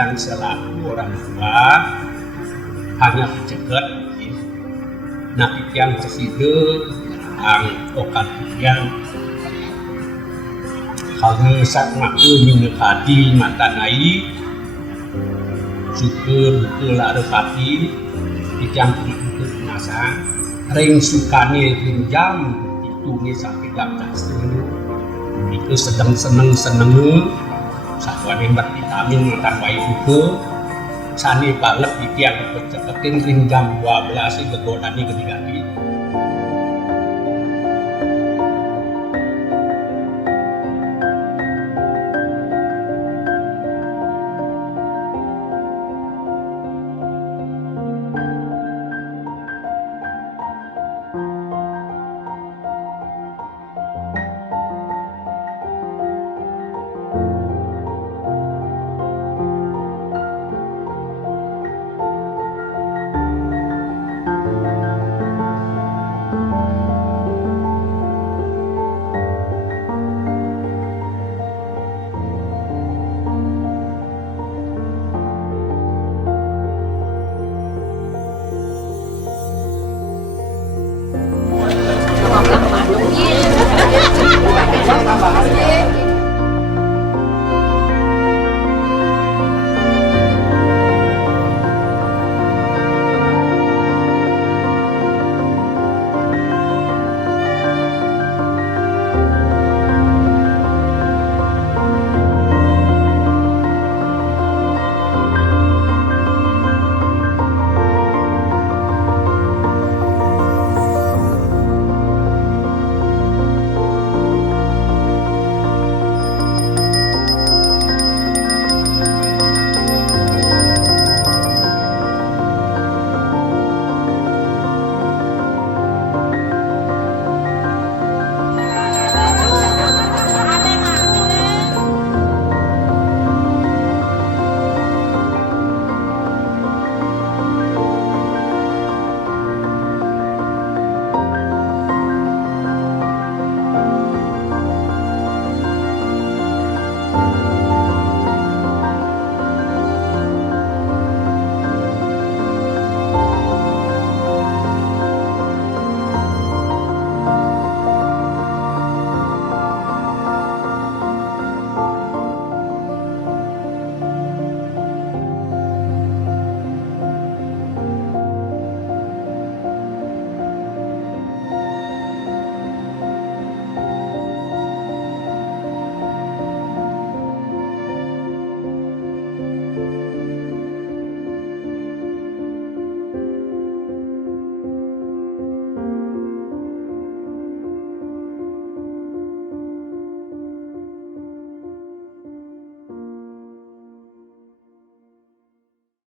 yang selaku orang tua hanya cegat nah yang presiden ang tokat yang kalau saat maku minekadi matanai syukur betul ada pati yang untuk masa ring sukane ring jam itu nih sampai jam itu sedang seneng satuan yang bervitamin makan baik itu sani banget di tiang bercepetin ring jam 12 itu godani ketiga